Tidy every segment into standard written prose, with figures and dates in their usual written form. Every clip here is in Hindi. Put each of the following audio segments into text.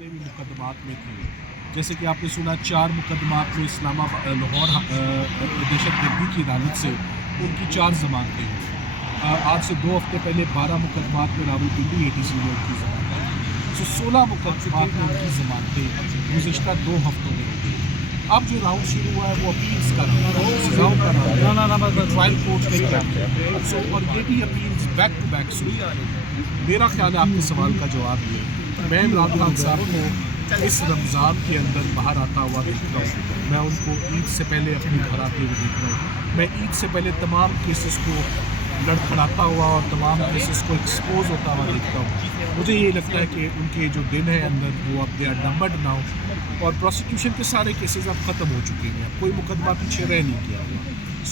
जितने भी मुकदमात में थे, जैसे कि आपने सुना 4 मुकदमात में लाहौर दहशतगर्दी की अदालत से उनकी 4 ज़मानतें हुई। आज से 2 हफ़्ते पहले 12 मुकदमात में रावलपिंडी एटीसी में उनकी ज़मानत हुई। सो 16 मुकदमात में उनकी ज़मानतें गुज़िश्ता 2 हफ़्तों में हुई। अब जो राउंड शुरू हुआ है वो अपील्स का राउंड है, सज़ाओं का राउंड है, ट्रायल कोर्ट में क्या सो और ये भी अपील्स बैक टू बैक शुरू है। मेरा ख्याल है आपके सवाल का जवाब ये है, मैं इमरान खान साहब को इस रमज़ान के अंदर बाहर आता हुआ देखता हूँ। मैं उनको ईद से पहले अपने घर आते हुए देख रहा हूँ। मैं ईद से पहले तमाम केसेस को लड़खड़ाता हुआ और तमाम केसेस को एक्सपोज होता हुआ देखता हूँ। मुझे ये लगता है कि उनके जो दिन है अंदर वो अब दे आर नंबर्ड नाउ और प्रोसिक्यूशन के सारे केसेस अब ख़त्म हो चुके हैं, कोई मुकदमा पीछे रह नहीं गया हुआ।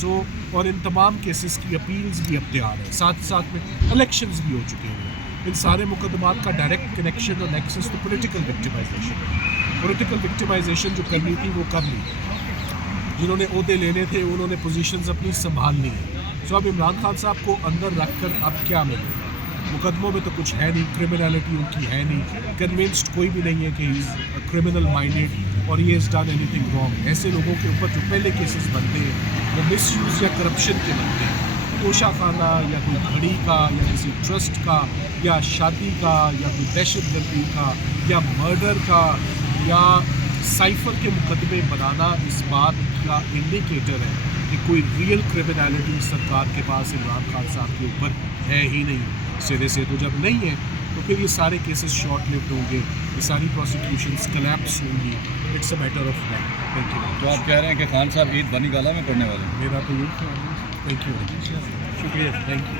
सो और इन तमाम केसेस की अपील्स भी अब तैयार है, साथ साथ में इलेक्शंस भी हो चुके हैं। इन सारे मुकदमात का डायरेक्ट कनेक्शन और नेक्सस तो पॉलिटिकल विक्टिमाइजेशन है। पॉलिटिकल विक्टिमाइजेशन जो करनी थी वो कर ली, जिन्होंने ओहदे लेने थे उन्होंने पोजीशंस अपनी संभालनी है। सो अब इमरान खान साहब को अंदर रख कर अब क्या मिलेगा? मुकदमों में तो कुछ है नहीं, क्रिमिनलिटी उनकी है नहीं, कन्विंस्ड कोई भी नहीं है कि ही इज़ क्रिमिनल माइंडेड और ये इज़ डन एनीथिंग रॉन्ग। ऐसे लोगों के ऊपर जो पहले केसेस बनते हैं वो मिसयूज़ या करप्शन के बनते हैं, तोशा खाना या कोई घड़ी का या किसी ट्रस्ट का या शादी का या कोई दहशतगर्दी का या मर्डर का या साइफर के मुकदमे बनाना इस बात का इंडिकेटर है कि कोई रियल क्रिमिनलिटी सरकार के पास इमरान खान साहब के ऊपर है ही नहीं सिरे से। तो जब नहीं है तो फिर ये सारे केसेस शॉर्ट लिव्ड होंगे, ये सारी प्रोसिक्यूशंस कलैप्स होंगी। It's a matter of time. Thank you. तो आप कह रहे हैं कि खान साहब ईद बनी गाला में पढ़ने वाले हैं? मेरा तो यही ख्याल है। थैंक यू, शुक्रिया, थैंक यू।